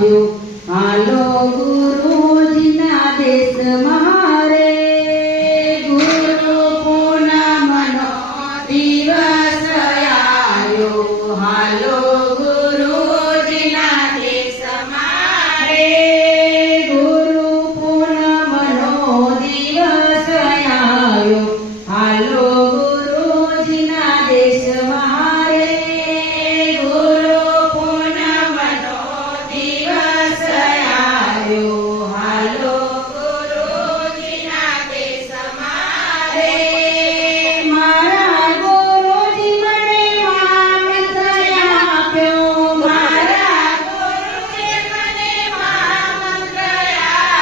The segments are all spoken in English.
meu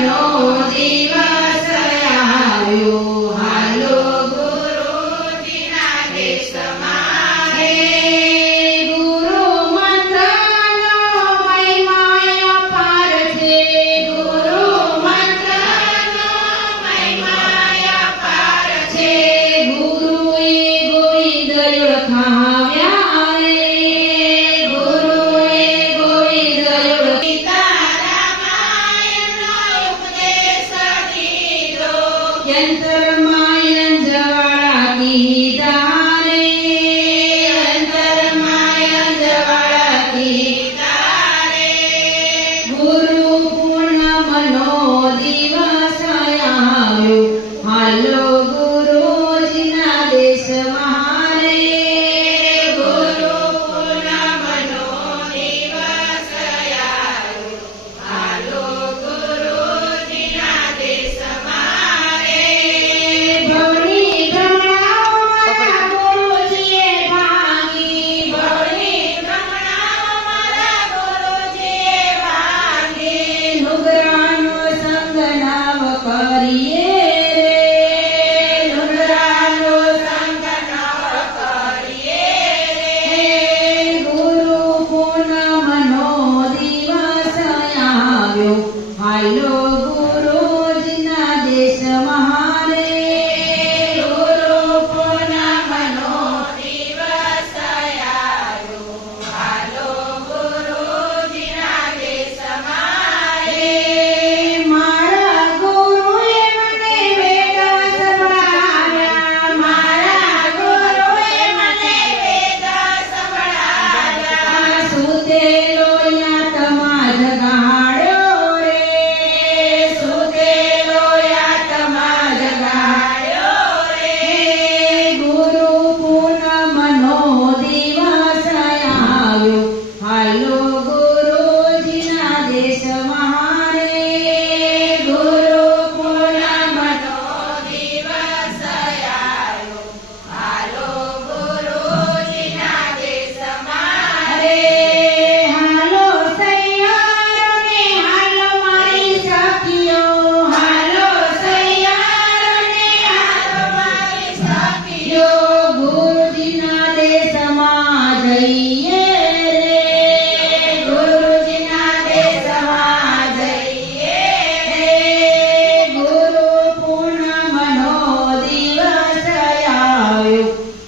know.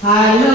哎